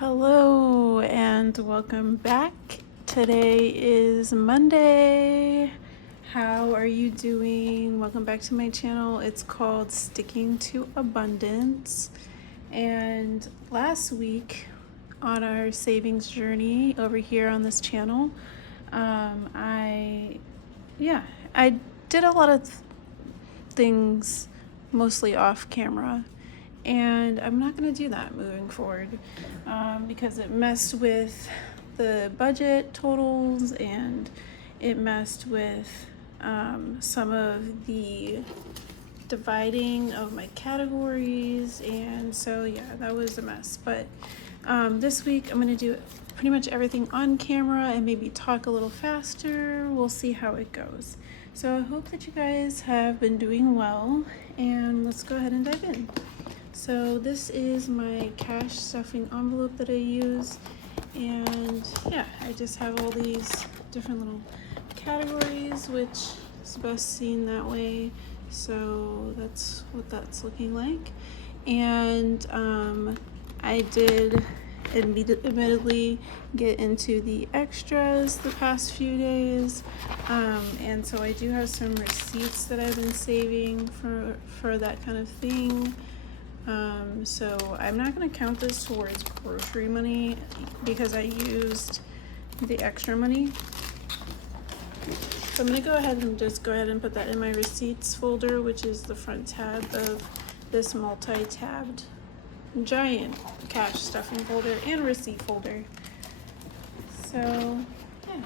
Hello and welcome back. Today is Monday. How are you doing? Welcome back to my channel. It's called Sticking to Abundance. And last week on our savings journey over here on this channel, I did a lot of things mostly off camera, and I'm not going to do that moving forward because it messed with the budget totals and it messed with some of the dividing of my categories, and so yeah, that was a mess. But this week I'm going to do pretty much everything on camera and maybe talk a little faster. We'll see how it goes. So I hope that you guys have been doing well, and let's go ahead and dive in. So this is my cash stuffing envelope that I use, and yeah, I just have all these different little categories, which is best seen that way. So that's what that's looking like. And I did admittedly get into the extras the past few days, and so I do have some receipts that I've been saving for that kind of thing. So I'm not going to count this towards grocery money because I used the extra money. So I'm going to go ahead and put that in my receipts folder, which is the front tab of this multi-tabbed giant cash stuffing folder and receipt folder. So yeah,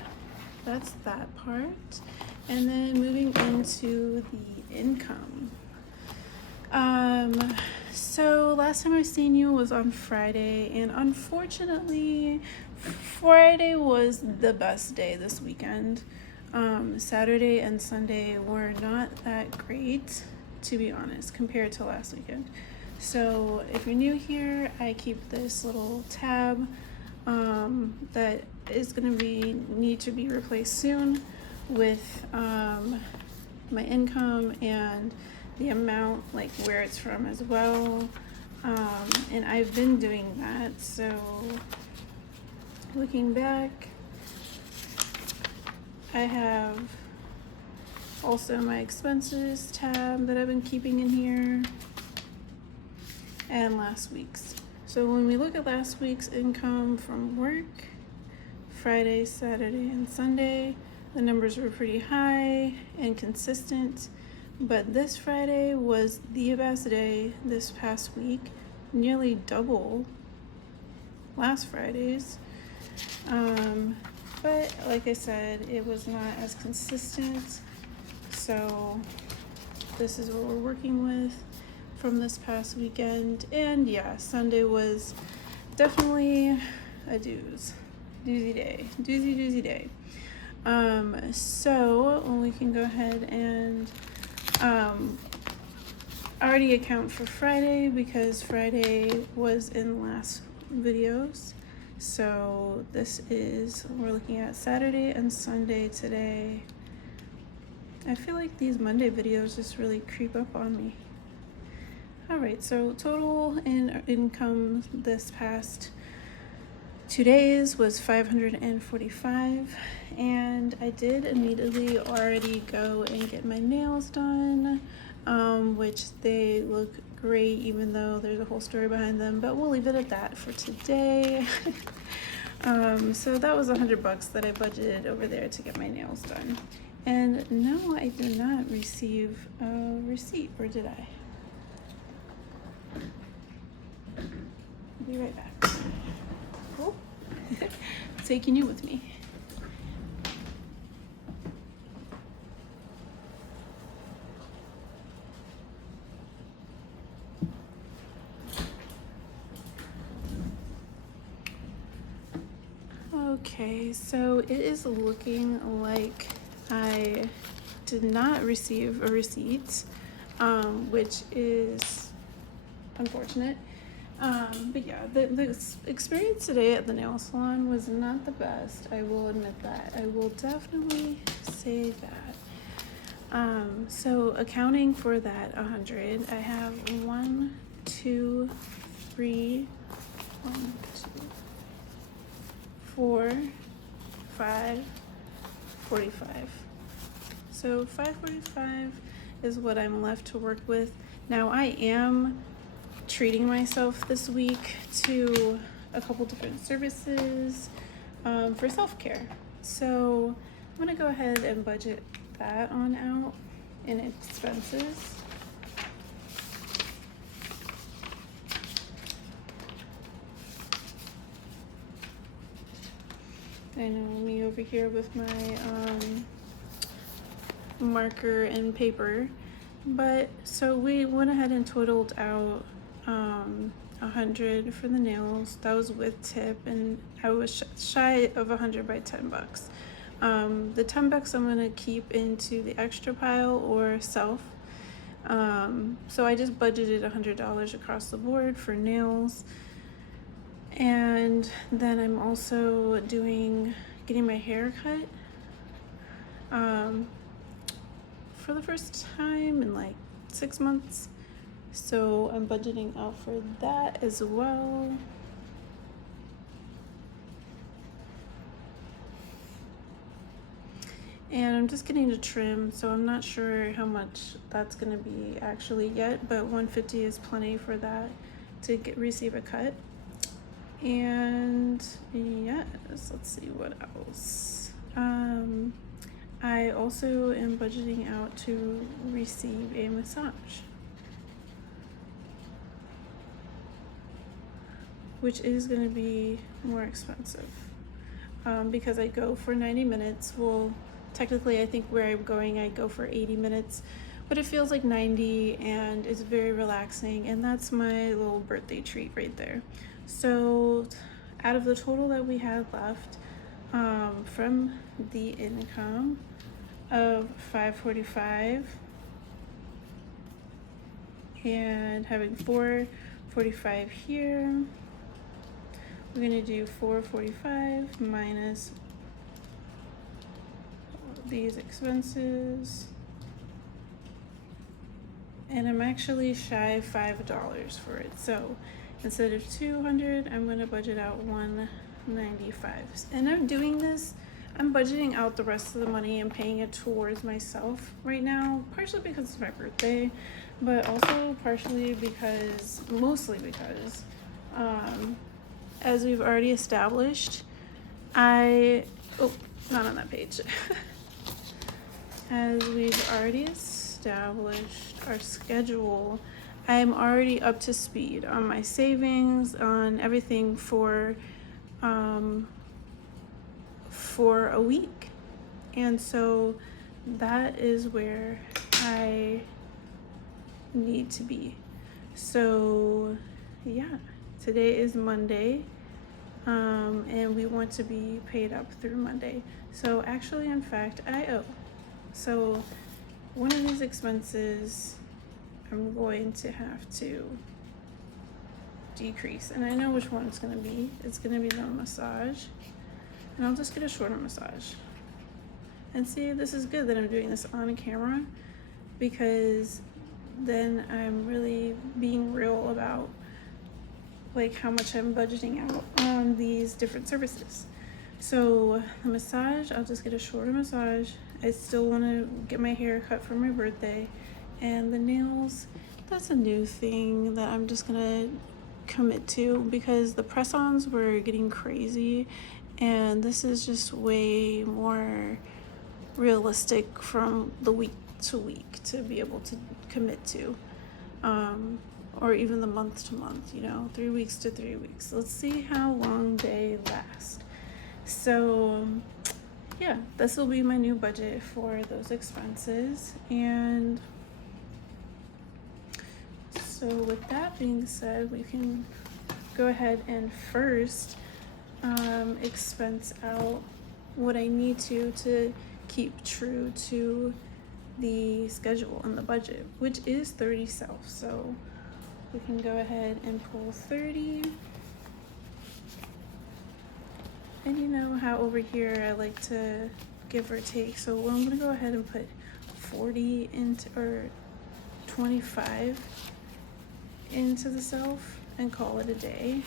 that's that part. And then moving into the income. So last time I seen you was on Friday, and unfortunately Friday was the best day this weekend. Saturday and Sunday were not that great, to be honest, compared to last weekend. So if you're new here, I keep this little tab that is going to need to be replaced soon with my income and the amount, like where it's from as well. And I've been doing that. So looking back, I have also my expenses tab that I've been keeping in here, and last week's. So when we look at last week's income from work, Friday, Saturday, and Sunday, the numbers were pretty high and consistent. But this Friday was the best day this past week, nearly double last Friday's. But like I said, it was not as consistent. So this is what we're working with from this past weekend. And yeah, Sunday was definitely a doozy day. So we can go ahead and already account for Friday because Friday was in last videos. So we're looking at Saturday and Sunday today. I feel like these Monday videos just really creep up on me. Alright, so total income this past 2 days was $545, and I did immediately already go and get my nails done, which they look great even though there's a whole story behind them, but we'll leave it at that for today. So that was $100 that I budgeted over there to get my nails done. And no, I did not receive a receipt, or did I? I'll be right back. Oh. Taking you with me. Okay, so it is looking like I did not receive a receipt, which is unfortunate. But yeah, the experience today at the nail salon was not the best. I will admit that. I will definitely say that. So accounting for that 100, I have 1, 2, 3, 1, 2, 4, 5, 45. So 545 is what I'm left to work with. Now I am treating myself this week to a couple different services for self-care. So I'm gonna go ahead and budget that on out in expenses. I know me over here with my marker and paper, but so we went ahead and totaled out 100 for the nails. That was with tip, and I was shy of 100 by $10. The $10 I'm gonna keep into the extra pile or self. So I just budgeted $100 across the board for nails. And then I'm also getting my hair cut for the first time in like 6 months. So I'm budgeting out for that as well. And I'm just getting to trim, so I'm not sure how much that's gonna be actually yet, but 150 is plenty for that to receive a cut. And yes, let's see what else. I also am budgeting out to receive a massage, which is going to be more expensive because I go for 90 minutes. Well, technically I think where I'm going I go for 80 minutes, but it feels like 90 and it's very relaxing, and that's my little birthday treat right there. So out of the total that we had left from the income of $545 and having $445 here, we're gonna do $445 minus these expenses, and I'm actually shy of $5 for it. So instead of 200, I'm gonna budget out 195. And I'm doing this, I'm budgeting out the rest of the money and paying it towards myself right now, partially because it's my birthday, but also mostly because, as we've already established, not on that page. As we've already established our schedule, I'm already up to speed on my savings, on everything for a week. And so that is where I need to be. So yeah, today is Monday, and we want to be paid up through Monday. So actually, in fact, I owe. So one of these expenses I'm going to have to decrease, and I know which one it's going to be. It's going to be the massage, and I'll just get a shorter massage. And see, this is good that I'm doing this on camera, because then I'm really being real about like how much I'm budgeting out on these different services. So the massage, I'll just get a shorter massage. I still want to get my hair cut for my birthday. And the nails, that's a new thing that I'm just gonna commit to, because the press-ons were getting crazy, and this is just way more realistic from the week to week to be able to commit to, or even the month to month, 3 weeks to 3 weeks. Let's see how long they last. So yeah, this will be my new budget for those expenses. And so with that being said, we can go ahead and first expense out what I need to keep true to the schedule and the budget, which is 30 self. So we can go ahead and pull 30. And you know how over here I like to give or take, so I'm gonna go ahead and put 40 into, or 25 into the self and call it a day.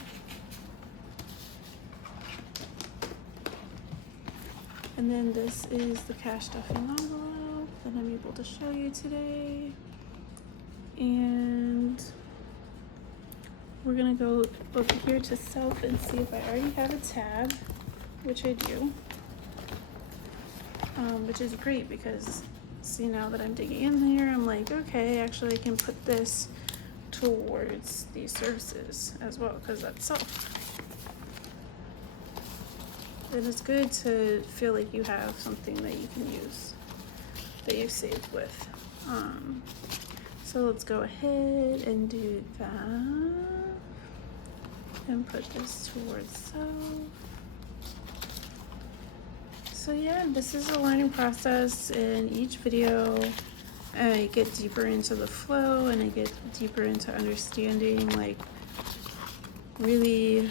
And then this is the cash stuffing envelope that I'm able to show you today. And we're gonna go over here to self and see if I already have a tab, which I do, which is great because see, now that I'm digging in here, I'm like, okay, actually I can put this towards these services as well because that's self. And it's good to feel like you have something that you can use, that you've saved with. So let's go ahead and do that and put this towards self. So yeah, this is a learning process. In each video, I get deeper into the flow and I get deeper into understanding like really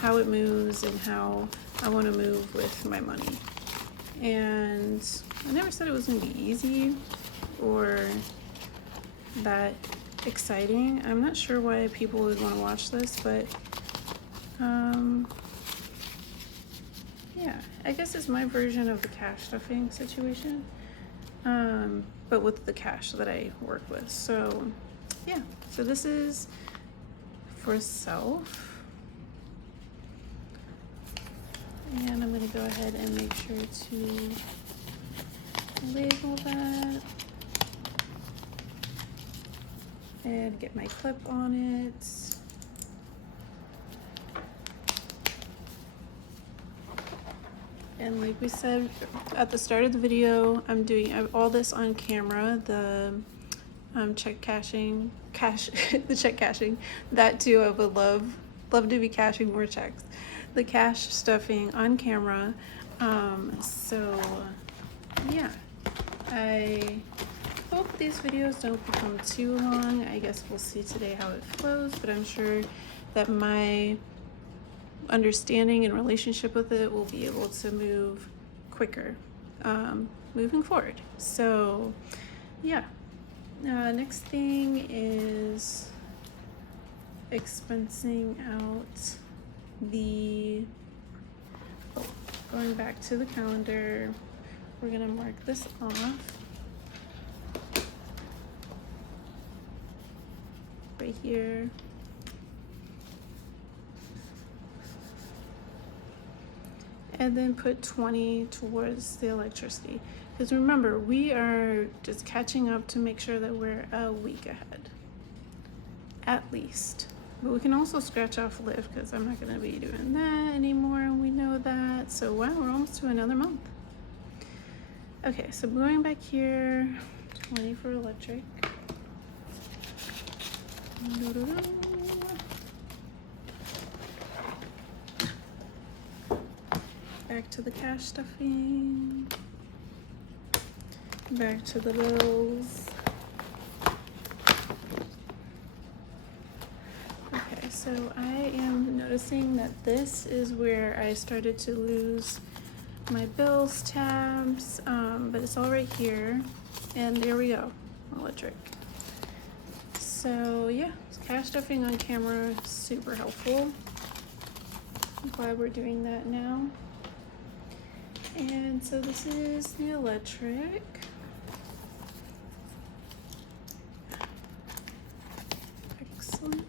how it moves and how I want to move with my money. And I never said it was going to be easy or that exciting. I'm not sure why people would want to watch this, but yeah, I guess it's my version of the cash stuffing situation, but with the cash that I work with. So yeah, so this is for self. And I'm going to go ahead and make sure to label that and get my clip on it. And like we said at the start of the video, I'm doing all this on camera, the check cashing, the check cashing, that too. I would love to be cashing more checks. The cash stuffing on camera. So yeah, I hope these videos don't become too long. I guess we'll see today how it flows, but I'm sure that my understanding and relationship with it will be able to move quicker moving forward. So yeah, next thing is expensing out the, going back to the calendar, we're gonna mark this off right here. And then put 20 towards the electricity. Because remember, we are just catching up to make sure that we're a week ahead, at least. But we can also scratch off Lyft because I'm not going to be doing that anymore, and we know that. So wow, we're almost to another month. Okay, so going back here, 20 for electric. Back to the cash stuffing. Back to the bills. Okay, so I am noticing that this is where I started to lose my bills tabs, but it's all right here. And there we go, electric. So yeah, cash stuffing on camera, super helpful. I'm glad we're doing that now. And so this is the electric. Excellent.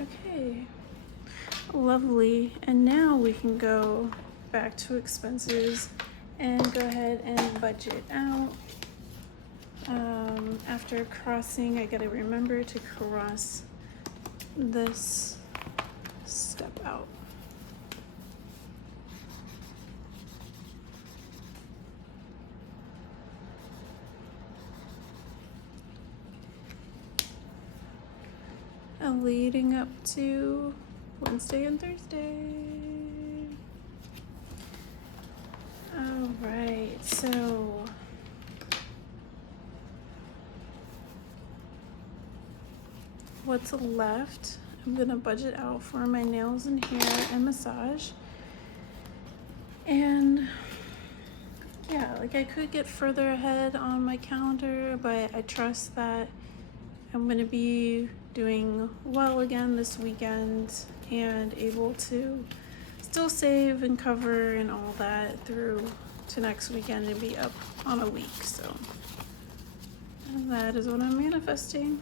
Okay, lovely. And now we can go back to expenses and go ahead and budget out. After crossing, I gotta remember to cross this step out. And leading up to Wednesday and Thursday. All right, so what's left? I'm gonna budget out for my nails and hair and massage. And yeah, like I could get further ahead on my calendar, but I trust that I'm going to be doing well again this weekend and able to still save and cover and all that through to next weekend and be up on a week. So and that is what I'm manifesting.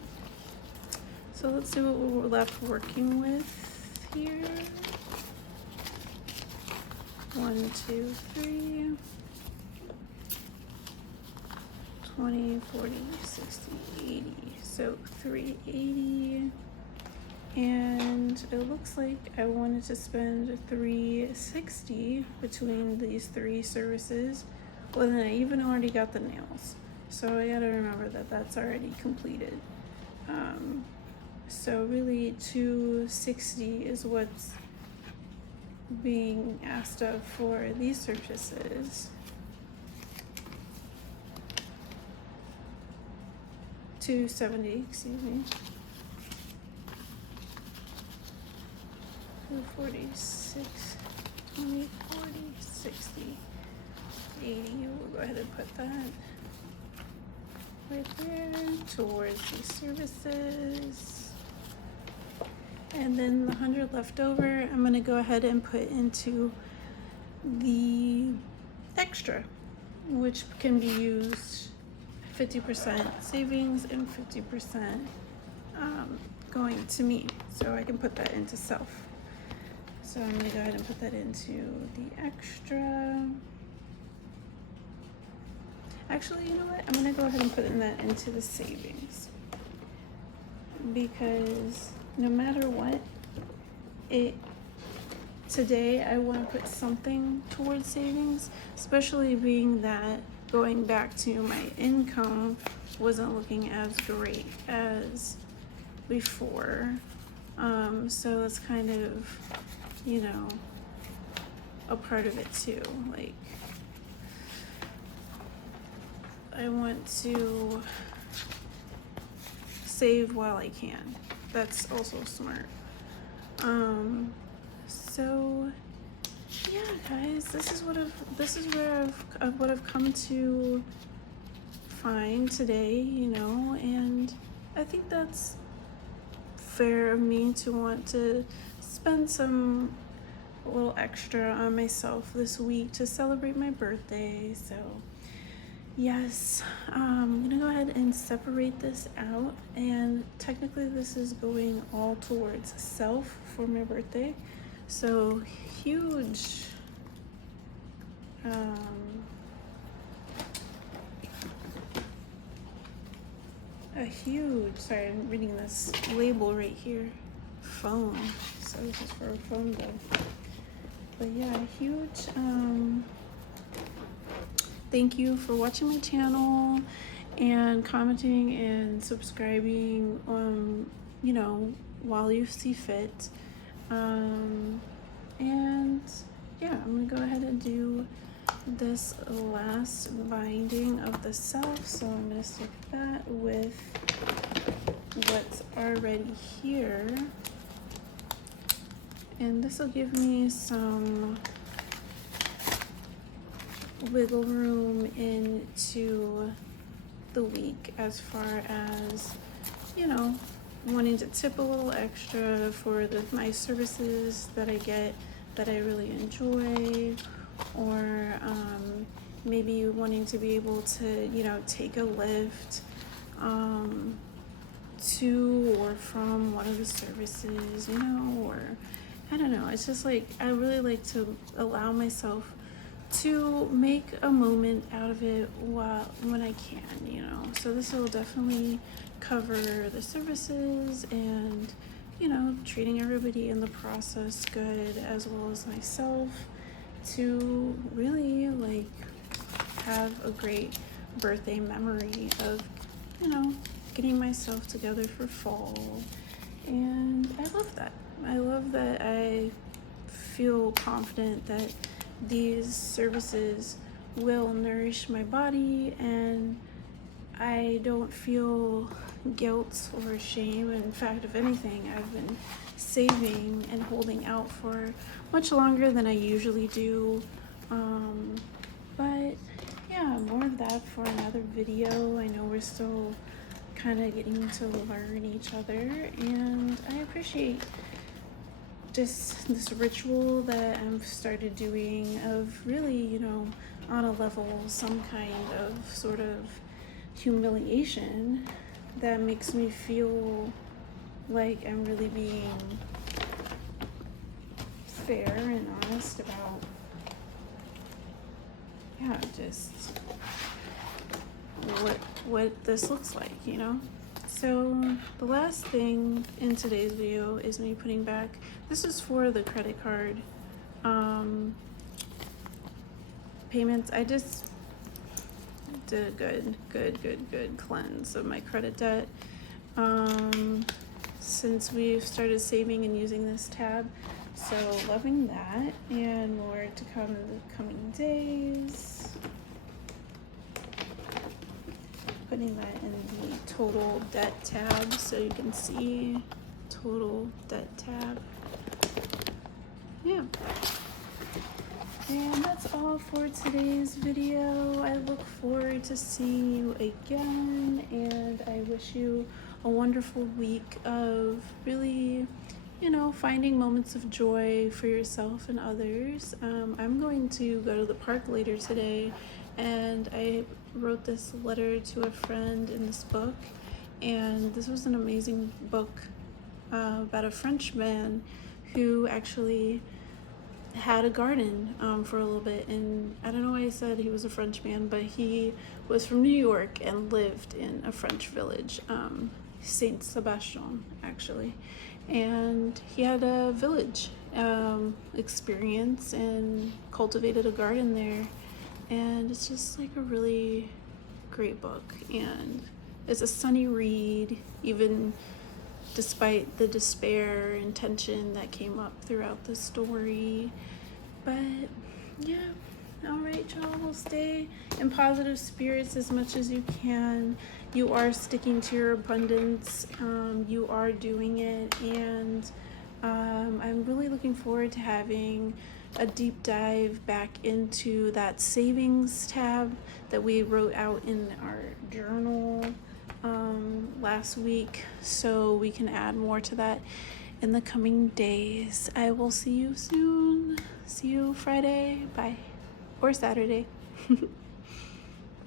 So let's see what we're left working with here. 1, 2, 3. 20, 40, 60, 80. So 380. And it looks like I wanted to spend 360 between these 3 services. Well, then I even already got the nails. So I gotta remember that that's already completed. So really 260 is what's being asked of for these services. 270, excuse me. 246, 20, 40, 60, 80. We'll go ahead and put that right there towards these services. And then the 100 left over, I'm gonna go ahead and put into the extra, which can be used 50% savings and 50% going to me. So I can put that into self. So I'm gonna go ahead and put that into the extra. Actually, you know what? I'm gonna go ahead and put that into the savings. Because no matter what, today I want to put something towards savings, especially being that going back to my income wasn't looking as great as before. So it's kind of, you know, a part of it too. Like, I want to save while I can. That's also smart. So yeah, guys, this is where I've come to find today, you know, and I think that's fair of me to want to spend some little extra on myself this week to celebrate my birthday. So yes, I'm gonna go ahead and separate this out, and technically this is going all towards self for my birthday. So huge sorry, I'm reading this label right here, phone. So this is for a phone bill. But yeah, huge thank you for watching my channel and commenting and subscribing, you know, while you see fit. And yeah, I'm gonna go ahead and do this last binding of the self. So I'm gonna stick that with what's already here. And this will give me some wiggle room into the week as far as, you know, wanting to tip a little extra for my services that I get that I really enjoy, or maybe wanting to be able to, you know, take a lift to or from one of the services, you know, or I don't know. It's just like I really like to allow myself to make a moment out of it when I can, you know. So this will definitely cover the services and, you know, treating everybody in the process good, as well as myself, to really like have a great birthday memory of, you know, getting myself together for fall. And I love that. I love that I feel confident that these services will nourish my body, and I don't feel guilt or shame. In fact, if anything, I've been saving and holding out for much longer than I usually do. But yeah, more of that for another video. I know we're still kind of getting to learn each other, and I appreciate just this ritual that I've started doing of really, on a level, some kind of sort of humiliation that makes me feel like I'm really being fair and honest about, yeah, just what this looks like, So the last thing in today's video is me putting back, this is for the credit card payments. I just did a good cleanse of my credit debt since we've started saving and using this tab. So loving that, and more to come in the coming days. Putting that in the total debt tab so you can see total debt tab. Yeah. And that's all for today's video. I look forward to seeing you again, and I wish you a wonderful week of really, finding moments of joy for yourself and others. I'm going to go to the park later today, and I wrote this letter to a friend in this book, and this was an amazing book about a French man who actually had a garden for a little bit. And I don't know why I said he was a French man, but he was from New York and lived in a French village, Saint Sebastian actually, and he had a village experience and cultivated a garden there. And it's just like a really great book, and it's a sunny read, even despite the despair and tension that came up throughout the story. But yeah, all right, y'all, we'll stay in positive spirits as much as you can. You are sticking to your abundance. You are doing it, and I'm really looking forward to having a deep dive back into that savings tab that we wrote out in our journal last week, so we can add more to that in the coming days. I will see you soon. See you Friday. Bye. Or Saturday.